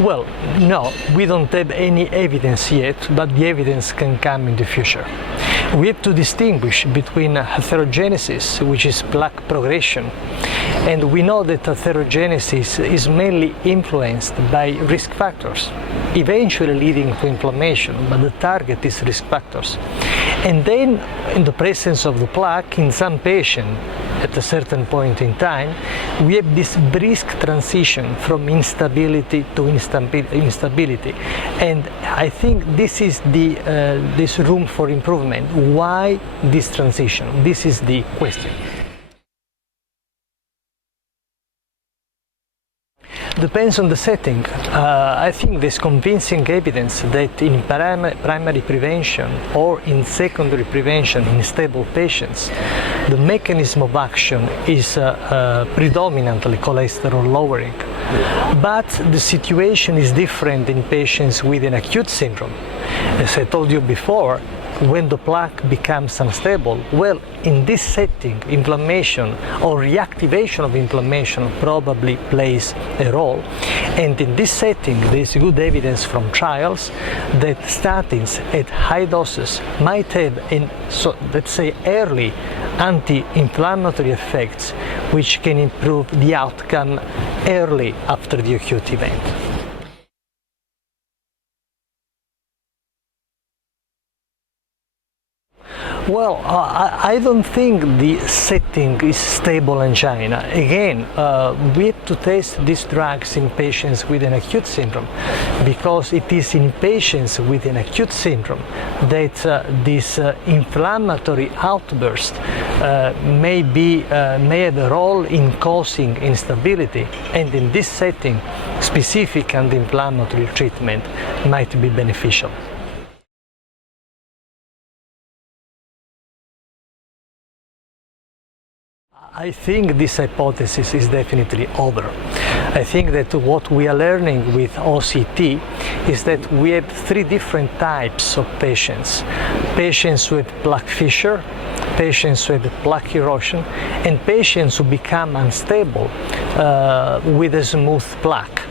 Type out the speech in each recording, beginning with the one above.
Well, no, we don't have any evidence yet, but the evidence can come in the future. We have to distinguish between atherogenesis, which is plaque progression, and we know that atherogenesis is mainly influenced by risk factors, eventually leading to inflammation, but the target is risk factors. And then, in the presence of the plaque, in some patients, at a certain point in time, we have this brisk transition from instability to instability. And I think this is this room for improvement. Why this transition? This is the question. Depends on the setting. I think there's convincing evidence that in primary prevention or in secondary prevention in stable patients, the mechanism of action is predominantly cholesterol lowering. But the situation is different in patients with an acute syndrome. As I told you before, when the plaque becomes unstable, well, in this setting, inflammation or reactivation of inflammation probably plays a role. And in this setting, there is good evidence from trials that statins at high doses might have, let's say, early anti-inflammatory effects, which can improve the outcome early after the acute event. Well, I don't think the setting is stable angina. Again, we have to test these drugs in patients with an acute syndrome, because it is in patients with an acute syndrome that this inflammatory outburst may have a role in causing instability, and in this setting, specific anti-inflammatory treatment might be beneficial. I think this hypothesis is definitely over. I think that what we are learning with OCT is that we have three different types of patients. Patients with plaque fissure, patients with plaque erosion, and patients who become unstable with a smooth plaque.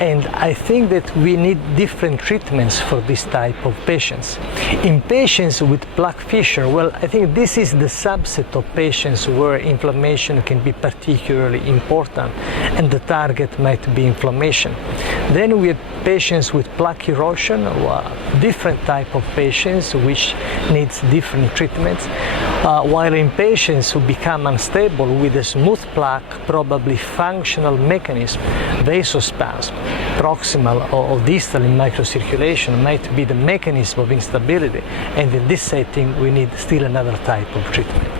And I think that we need different treatments for this type of patients. In patients with plaque fissure, well, I think this is the subset of patients where inflammation can be particularly important, and the target might be inflammation. Then we have patients with plaque erosion, different type of patients which needs different treatments. While in patients who become unstable with a smooth plaque, probably functional mechanism, vasospasm, proximal or distal in microcirculation might be the mechanism of instability, and in this setting we need still another type of treatment.